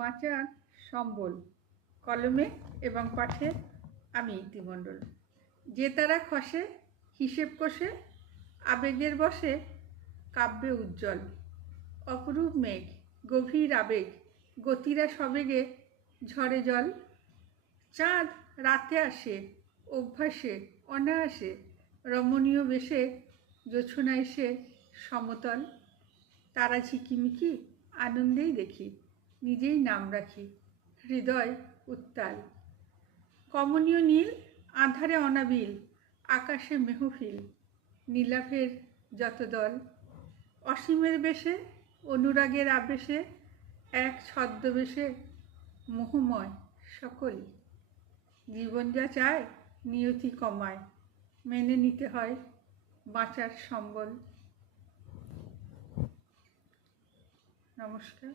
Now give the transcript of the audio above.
বাঁচার সম্বল, কলমে এবং পাঠে আমি ইতিমণ্ডল। যে তারা খসে হিসেব কষে, আবেগের বসে কাব্যে উজ্জ্বল। অপরূপ মেঘ, গভীর আবেগ, গতিরা সবেগে ঝরে জল। চাঁদ রাতে আসে অভ্যাসে অনায়াসে, রমণীয় বেশে জোছনা এসে সমতল। তারা ঝিকিমিকি আনন্দেই দেখি, নিজেই নাম রাখি হৃদয় উত্তাল। কমনীয় নীল আঁধারে অনাবিল, আকাশে মেহফিল, নীলাভের যত দল। অসীমের বেশে অনুরাগের আবেশে, এক ছদ্মবেশে মোহময় সকলই। জীবন যা চায় নিয়তি কমায়, মেনে নিতে হয় বাঁচার সম্বল। নমস্কার।